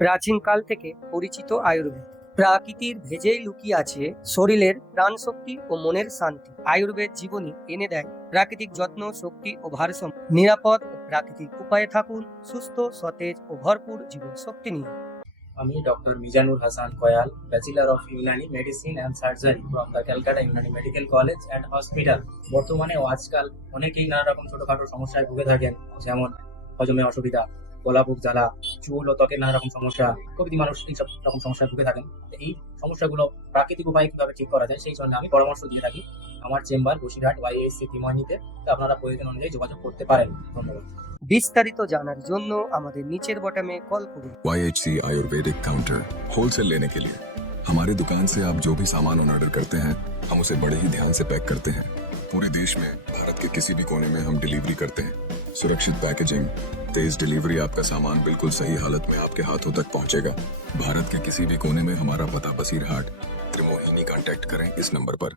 প্রাচীনকাল থেকে পরিচিত আয়ুর্বেদ প্রাকৃতির ভেজেই লুকিয়ে আছে শরীরের প্রাণশক্তি ও মনের শান্তি। আয়ুর্বেদ জীবনী এনে দেয় প্রাকৃতিক যত্ন, শক্তি ও ভারসাম্য। নিরাপদ ও প্রাকৃতিক উপায়ে থাকুন সুস্থ, সতেজ ও ভরপুর জীবন শক্তি নিয়ে। আমি doctor Mizanur Hasan Kayal, bachelor of Unani medicine and surgery from the Calcutta Unani medical college and hospital. বর্তমানে ও আজকাল অনেকেই নানা রকম ছোটখাটো সমস্যায় ভুগে থাকেন, যেমন হজমে অসুবিধা, গলাবুক জ্বালা, চুল ও ত্বকের নানা রকম সমস্যা। প্রভৃতি মানুষ এইসব রকম সমস্যায় ভুগে থাকেন। তো এই সমস্যাগুলো প্রাকৃতিক উপায়ে কিভাবে ঠিক করা যায় সেই জন্য আমি পরামর্শ দিয়ে থাকি। আমার চেম্বার বসিরহাট YAC তিময়নিতে। তো আপনারা প্রয়োজন অনুযায়ী যোগাযোগ করতে পারেন। ধন্যবাদ। বিস্তারিত জানার জন্য আমাদের নিচের বটমে কল করুন। YHC आयुर्वेदिक काउंटर होलसेल लेने के लिए हमारी दुकान से आप जो भी सामान ऑर्डर करते हैं, हम उसे बड़े ही ध्यान से पैक करते हैं। पूरे देश में भारत के किसी भी कोने में हम डिलीवरी करते हैं। सुरक्षित पैकेजिंग, तेज डिलीवरी, आपका सामान बिल्कुल सही हालत में आपके हाथों तक पहुंचेगा। भारत के किसी भी कोने में हमारा पता बसीरहाट त्रिमोहिनी। कांटेक्ट करें इस नंबर पर।